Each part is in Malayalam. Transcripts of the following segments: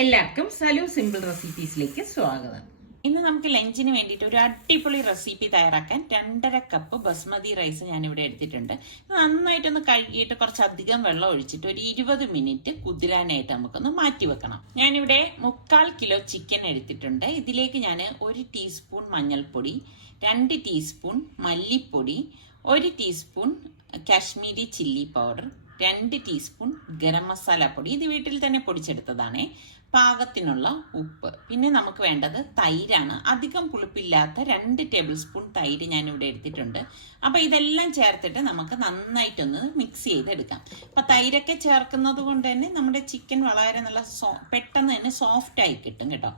എല്ലാവർക്കും സലു സിമ്പിൾ റെസിപ്പീസിലേക്ക് സ്വാഗതം. ഇന്ന് നമുക്ക് ലഞ്ചിന് വേണ്ടിയിട്ട് ഒരു അടിപൊളി റെസിപ്പി തയ്യാറാക്കാൻ 2.5 കപ്പ് ബസ്മതി റൈസ് ഞാനിവിടെ എടുത്തിട്ടുണ്ട്. നന്നായിട്ടൊന്ന് കഴുകിയിട്ട് കുറച്ചധികം വെള്ളം ഒഴിച്ചിട്ട് ഒരു 20 മിനിറ്റ് കുതിരാനായിട്ട് നമുക്കൊന്ന് മാറ്റി വെക്കണം. ഞാനിവിടെ 3/4 കിലോ ചിക്കൻ എടുത്തിട്ടുണ്ട്. ഇതിലേക്ക് ഞാൻ 1 ടീസ്പൂൺ മഞ്ഞൾപ്പൊടി, 2 ടീസ്പൂൺ മല്ലിപ്പൊടി, 1 teaspoon Kashmiri chilli powder, 2 teaspoon garam masala പൊടി, ഇത് വീട്ടിൽ തന്നെ പൊടിച്ചെടുത്തതാണ്, പാകത്തിനുള്ള ഉപ്പ്, പിന്നെ നമുക്ക് വേണ്ടത് തൈരാണ്. അധികം പുളിപ്പില്ലാത്ത 2 ടേബിൾ സ്പൂൺ തൈര് ഞാനിവിടെ എടുത്തിട്ടുണ്ട്. അപ്പം ഇതെല്ലാം ചേർത്തിട്ട് നമുക്ക് നന്നായിട്ടൊന്ന് മിക്സ് ചെയ്തെടുക്കാം. അപ്പം തൈരൊക്കെ ചേർക്കുന്നത് കൊണ്ട് തന്നെ നമ്മുടെ ചിക്കൻ വളരെ നല്ല പെട്ടെന്ന് തന്നെ സോഫ്റ്റ് ആയി കിട്ടും കേട്ടോ.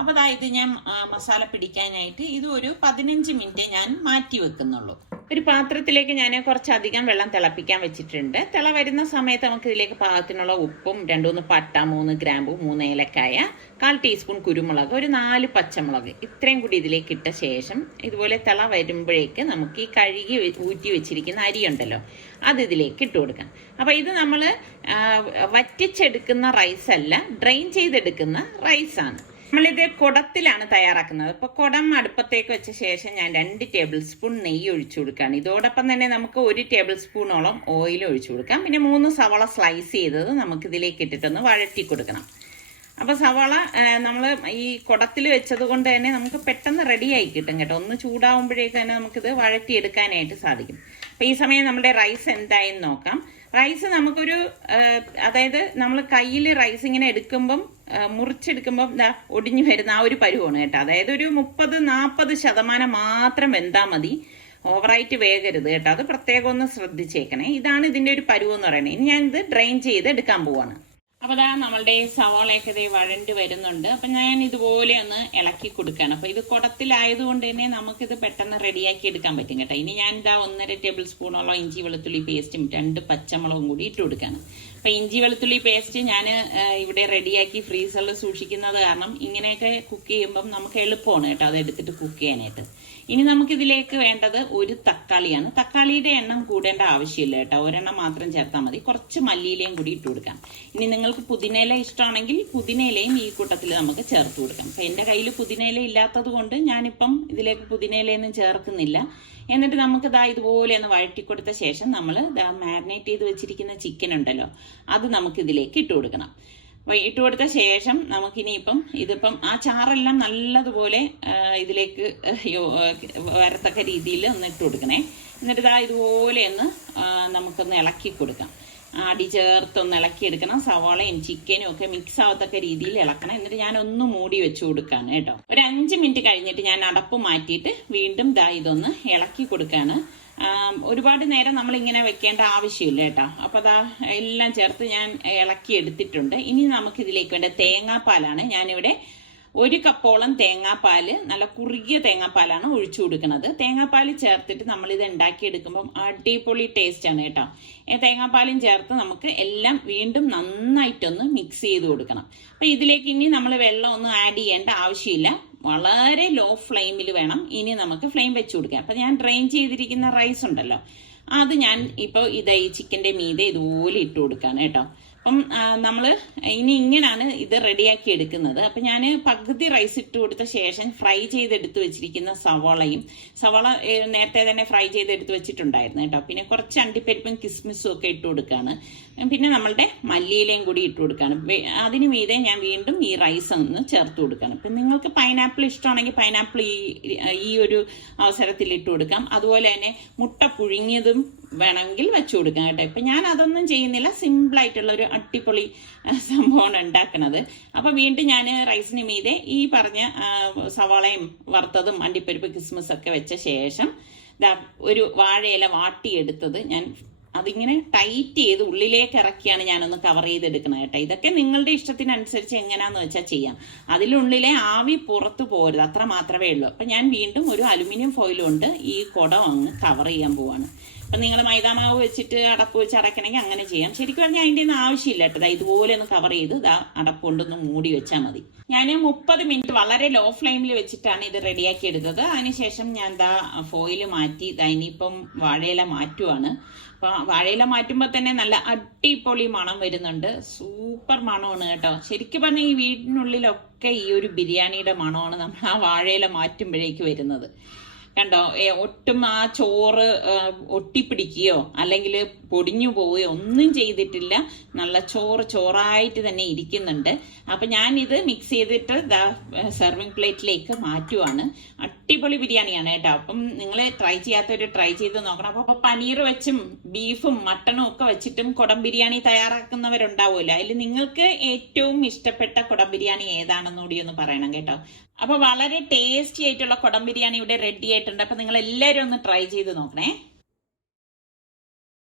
അപ്പോൾ ഇത് ഞാൻ മസാല പിടിക്കാനായിട്ട് ഇത് ഒരു 15 മിനിറ്റ് ഞാൻ മാറ്റി വെക്കുന്നുള്ളൂ. ഒരു പാത്രത്തിലേക്ക് ഞാൻ കുറച്ചധികം വെള്ളം തിളപ്പിക്കാൻ വെച്ചിട്ടുണ്ട്. തിള വരുന്ന സമയത്ത് നമുക്ക് ഇതിലേക്ക് പാകത്തിനുള്ള ഉപ്പും 2-3 പട്ട, 3 ഗ്രാമ്പു, 3 ഏലക്കായ, 1/4 ടീസ്പൂൺ കുരുമുളക്, ഒരു 4 പച്ചമുളക്, ഇത്രയും കൂടി ഇതിലേക്ക് ഇട്ട ശേഷം ഇതുപോലെ തിള വരുമ്പോഴേക്ക് നമുക്ക് ഈ കഴുകി ഊറ്റി വെച്ചിരിക്കുന്ന അരി ഉണ്ടല്ലോ അത് ഇതിലേക്ക് ഇട്ട് കൊടുക്കാം. അപ്പോൾ ഇത് നമ്മൾ വറ്റിച്ചെടുക്കുന്ന റൈസ് അല്ല, ഡ്രെയിൻ ചെയ്തെടുക്കുന്ന റൈസാണ്. നമ്മളിത് കുടത്തിലാണ് തയ്യാറാക്കുന്നത്. അപ്പോൾ കുടം അടുപ്പത്തേക്ക് വെച്ച ശേഷം ഞാൻ 2 ടേബിൾ സ്പൂൺ നെയ്യ് ഒഴിച്ചു കൊടുക്കുകയാണ്. ഇതോടൊപ്പം തന്നെ നമുക്ക് 1 ടേബിൾ സ്പൂണോളം ഓയിൽ ഒഴിച്ചു കൊടുക്കാം. പിന്നെ 3 സവാള സ്ലൈസ് ചെയ്തത് നമുക്ക് ഇതിലേക്ക് ഇട്ടിട്ടൊന്ന് വഴറ്റി കൊടുക്കണം. അപ്പോൾ സവാള നമ്മൾ ഈ കുടത്തിൽ വെച്ചത് കൊണ്ട് തന്നെ നമുക്ക് പെട്ടെന്ന് റെഡിയായി കിട്ടും കേട്ടോ. ഒന്ന് ചൂടാവുമ്പോഴേക്ക് തന്നെ നമുക്കിത് വഴറ്റിയെടുക്കാനായിട്ട് സാധിക്കും. അപ്പോൾ ഈ സമയം നമ്മുടെ റൈസ് എന്തായെന്ന് നോക്കാം. റൈസ് നമുക്കൊരു അതായത് നമ്മൾ കയ്യിൽ റൈസ് ഇങ്ങനെ എടുക്കുമ്പം മുറിച്ചെടുക്കുമ്പം ഒടിഞ്ഞു വരുന്ന ആ ഒരു പരുവാണ് കേട്ടോ. അതായത് ഒരു 30-40% മാത്രം വെന്താൽ മതി, ഓവറായിട്ട് വേഗരുത് കേട്ടോ. അത് പ്രത്യേകം ഒന്ന് ശ്രദ്ധിച്ചേക്കണേ. ഇതാണ് ഇതിൻ്റെ ഒരു പരുവെന്ന് പറയുന്നത്. ഇനി ഞാനിത് ഡ്രെയിൻ ചെയ്ത് എടുക്കാൻ പോവാണ്. അപ്പോൾ നമ്മളുടെ സവാളയൊക്കെ ഇത് വഴണ്ട് വരുന്നുണ്ട്. അപ്പം ഞാൻ ഇതുപോലെ ഒന്ന് ഇളക്കി കൊടുക്കുകയാണ്. അപ്പോൾ ഇത് കുടത്തിലായതുകൊണ്ട് തന്നെ നമുക്കിത് പെട്ടെന്ന് റെഡിയാക്കി എടുക്കാൻ പറ്റും കേട്ടോ. ഇനി ഞാൻ 1.5 ടേബിൾ സ്പൂണോളം ഇഞ്ചി വെളുത്തുള്ളി പേസ്റ്റും 2 പച്ചമുളകും കൂടി ഇട്ട് കൊടുക്കുകയാണ്. അപ്പം ഇഞ്ചി വെളുത്തുള്ളി പേസ്റ്റ് ഞാൻ ഇവിടെ റെഡിയാക്കി ഫ്രീസറിൽ സൂക്ഷിക്കുന്നത് കാരണം ഇങ്ങനെയൊക്കെ കുക്ക് ചെയ്യുമ്പം നമുക്ക് എളുപ്പമാണ് കേട്ടോ അത് എടുത്തിട്ട് കുക്ക് ചെയ്യാനായിട്ട്. ഇനി നമുക്കിതിലേക്ക് വേണ്ടത് 1 തക്കാളിയാണ്. തക്കാളിയുടെ എണ്ണം കൂടേണ്ട ആവശ്യമില്ല കേട്ടോ, ഒരെണ്ണം മാത്രം ചേർത്താൽ മതി. കുറച്ച് മല്ലിയിലയും കൂടി ഇട്ട് കൊടുക്കാം. ഇനി നിങ്ങൾക്ക് പുതിനയില ഇഷ്ടമാണെങ്കിൽ പുതിനയിലയും ഈ കൂട്ടത്തിൽ നമുക്ക് ചേർത്ത് കൊടുക്കാം. അപ്പം എൻ്റെ കയ്യിൽ പുതിനയില ഇല്ലാത്തത് കൊണ്ട് ഞാനിപ്പം ഇതിലേക്ക് പുതിനയിലയൊന്നും ചേർക്കുന്നില്ല. എന്നിട്ട് നമുക്ക് ഇതുപോലെ ഒന്ന് വഴറ്റി കൊടുത്ത ശേഷം നമ്മൾ മാരിനേറ്റ് ചെയ്ത് വെച്ചിരിക്കുന്ന ചിക്കൻ ഉണ്ടല്ലോ അത് നമുക്ക് ഇതിലേക്ക് ഇട്ട് കൊടുക്കണം. ഇട്ട് കൊടുത്ത ശേഷം നമുക്കിനിയിപ്പം ഇതിപ്പം ആ ചാറെല്ലാം നല്ലതുപോലെ ഇതിലേക്ക് വരത്തക്ക രീതിയിൽ ഒന്ന് ഇട്ട് കൊടുക്കണേ. എന്നിട്ട് ഇതുപോലെ ഒന്ന് നമുക്കൊന്ന് ഇളക്കി കൊടുക്കാം. അടി ചേർത്തൊന്ന് ഇളക്കിയെടുക്കണം. സവാളയും ചിക്കനും ഒക്കെ മിക്സ് ആവത്തക്ക രീതിയിൽ ഇളക്കണം. എന്നിട്ട് ഞാൻ ഒന്ന് മൂടി വെച്ച് കൊടുക്കാണ് കേട്ടോ. ഒരു 5 മിനിറ്റ് കഴിഞ്ഞിട്ട് ഞാൻ അടപ്പ് മാറ്റിയിട്ട് വീണ്ടും ഇതൊന്ന് ഇളക്കി കൊടുക്കാണ്. ഒരുപാട് നേരം നമ്മളിങ്ങനെ വെക്കേണ്ട ആവശ്യമില്ല കേട്ടോ. അപ്പോൾ എല്ലാം ചേർത്ത് ഞാൻ ഇളക്കി എടുത്തിട്ടുണ്ട്. ഇനി നമുക്കിതിലേക്ക് വേണ്ട തേങ്ങാപ്പാലാണ്. ഞാനിവിടെ 1 കപ്പോളം തേങ്ങാപ്പാൽ, നല്ല കുറുകിയ തേങ്ങാപ്പാലാണ് ഒഴിച്ചു കൊടുക്കുന്നത്. തേങ്ങാപ്പാൽ ചേർത്തിട്ട് നമ്മളിത് ഉണ്ടാക്കിയെടുക്കുമ്പം അടിപൊളി ടേസ്റ്റാണ് കേട്ടോ. തേങ്ങാപ്പാലും ചേർത്ത് നമുക്ക് എല്ലാം വീണ്ടും നന്നായിട്ടൊന്ന് മിക്സ് ചെയ്ത് കൊടുക്കണം. അപ്പം ഇതിലേക്ക് ഇനി നമ്മൾ വെള്ളമൊന്നും ആഡ് ചെയ്യേണ്ട ആവശ്യമില്ല. വളരെ ലോ ഫ്ലെയിമിൽ വേണം ഇനി നമുക്ക് ഫ്ലെയിം വെച്ച് കൊടുക്കാം. അപ്പം ഞാൻ ഡ്രെയിൻ ചെയ്തിരിക്കുന്ന റൈസ് ഉണ്ടല്ലോ അത് ഞാൻ ഇപ്പോൾ ഈ ചിക്കൻ്റെ മീതെ ഇതുപോലെ ഇട്ട് കൊടുക്കുകയാണ് കേട്ടോ. അപ്പം നമ്മൾ ഇനി ഇങ്ങനെയാണ് ഇത് റെഡിയാക്കി എടുക്കുന്നത്. അപ്പം ഞാൻ പകുതി റൈസ് ഇട്ട് കൊടുത്ത ശേഷം ഫ്രൈ ചെയ്തെടുത്ത് വെച്ചിരിക്കുന്ന സവാള നേരത്തെ തന്നെ ഫ്രൈ ചെയ്തെടുത്ത് വെച്ചിട്ടുണ്ടായിരുന്നു കേട്ടോ. പിന്നെ കുറച്ച് അണ്ടിപ്പരിപ്പും കിസ്മിസും ഒക്കെ ഇട്ട് കൊടുക്കുകയാണ്. പിന്നെ നമ്മളുടെ മല്ലിയിലയും കൂടി ഇട്ട് കൊടുക്കുകയാണ്. അതിന് മീതെ ഞാൻ വീണ്ടും ഈ റൈസ് ഒന്ന് ചേർത്ത് കൊടുക്കുകയാണ്. ഇപ്പം നിങ്ങൾക്ക് പൈനാപ്പിൾ ഇഷ്ടമാണെങ്കിൽ പൈനാപ്പിൾ ഈ ഒരു അവസരത്തിൽ ഇട്ട് കൊടുക്കാം. അതുപോലെ തന്നെ മുട്ട പുഴുങ്ങിയതും വേണമെങ്കിൽ വെച്ചു കൊടുക്കാം കേട്ടോ. ഇപ്പം ഞാൻ അതൊന്നും ചെയ്യുന്നില്ല, സിമ്പിളായിട്ടുള്ള ഒരു അടിപൊളി സംഭവമാണ് ഉണ്ടാക്കുന്നത്. അപ്പോൾ വീണ്ടും ഞാൻ റൈസിന് മീതെ ഈ പറഞ്ഞ സവാളയും വറുത്തതും അണ്ടിപ്പരിപ്പ് കിസ്മസ് ഒക്കെ വെച്ച ശേഷം ഒരു വാഴയില വാട്ടിയെടുത്തത് ഞാൻ അതിങ്ങനെ ടൈറ്റ് ചെയ്ത് ഉള്ളിലേക്ക് ഇറക്കിയാണ് ഞാനൊന്ന് കവർ ചെയ്തെടുക്കുന്നത് കേട്ടോ. ഇതൊക്കെ നിങ്ങളുടെ ഇഷ്ടത്തിനനുസരിച്ച് എങ്ങനെയാണെന്ന് വെച്ചാൽ ചെയ്യാം. അതിനുള്ളിലെ ആവി പുറത്ത് പോരുത്, അത്ര മാത്രമേ ഉള്ളൂ. അപ്പം ഞാൻ വീണ്ടും ഒരു അലുമിനിയം ഫോയിൽ കൊണ്ട് ഈ കുടം അങ്ങ് കവർ ചെയ്യാൻ പോവാണ്. അപ്പം അപ്പം നിങ്ങൾ മൈദാമാവ് വെച്ചിട്ട് അടപ്പ് വെച്ച് അടയ്ക്കണമെങ്കിൽ അങ്ങനെ ചെയ്യാം. ശരിക്കും പറഞ്ഞാൽ അതിൻ്റെ ഒന്നും ആവശ്യമില്ല കേട്ടോ. ഇതുപോലെ ഒന്ന് കവർ ചെയ്ത് അടപ്പ് കൊണ്ടൊന്ന് മൂടി വെച്ചാൽ മതി. ഞാൻ 30 മിനിറ്റ് വളരെ ലോ ഫ്ലെയിമിൽ വെച്ചിട്ടാണ് ഇത് റെഡിയാക്കി എടുത്തത്. അതിനുശേഷം ഞാൻ ഫോയിൽ മാറ്റി ഇനിയിപ്പം വാഴയില മാറ്റുവാണ്. അപ്പം വാഴയില മാറ്റുമ്പോൾ തന്നെ നല്ല അടിപൊളി മണം വരുന്നുണ്ട്. സൂപ്പർ മണമാണ് കേട്ടോ. ശരിക്കും പറഞ്ഞാൽ ഈ വീടിനുള്ളിലൊക്കെ ഈ ഒരു ബിരിയാണിയുടെ മണമാണ് നമ്മൾ ആ വാഴയില മാറ്റുമ്പോഴേക്ക് വരുന്നത്. കണ്ടോ, ഒട്ടും ആ ചോറ് ഒട്ടിപ്പിടിക്കുകയോ അല്ലെങ്കിൽ പൊടിഞ്ഞു പോവുകയോ ഒന്നും ചെയ്തിട്ടില്ല. നല്ല ചോറായിട്ട് തന്നെ ഇരിക്കുന്നുണ്ട്. അപ്പം ഞാനിത് മിക്സ് ചെയ്തിട്ട് സെർവിങ് പ്ലേറ്റിലേക്ക് മാറ്റുവാണ്. അടിപൊളി ബിരിയാണിയാണ് കേട്ടോ. അപ്പം നിങ്ങൾ ട്രൈ ചെയ്യാത്തവർ ട്രൈ ചെയ്ത് നോക്കണം. അപ്പോൾ പനീർ വെച്ചും ബീഫും മട്ടണും ഒക്കെ വെച്ചിട്ടും കുടം ബിരിയാണി തയ്യാറാക്കുന്നവരുണ്ടാവുമല്ലോ. അതിൽ നിങ്ങൾക്ക് ഏറ്റവും ഇഷ്ടപ്പെട്ട കുടം ബിരിയാണി ഏതാണെന്ന് കൂടി ഒന്ന് പറയണം കേട്ടോ. അപ്പോൾ വളരെ ടേസ്റ്റി ആയിട്ടുള്ള കുടം ബിരിയാണി ഇവിടെ റെഡി ആയിട്ടുണ്ട്. അപ്പോൾ നിങ്ങൾ എല്ലാവരും ഒന്ന് ട്രൈ ചെയ്ത് നോക്കണേ.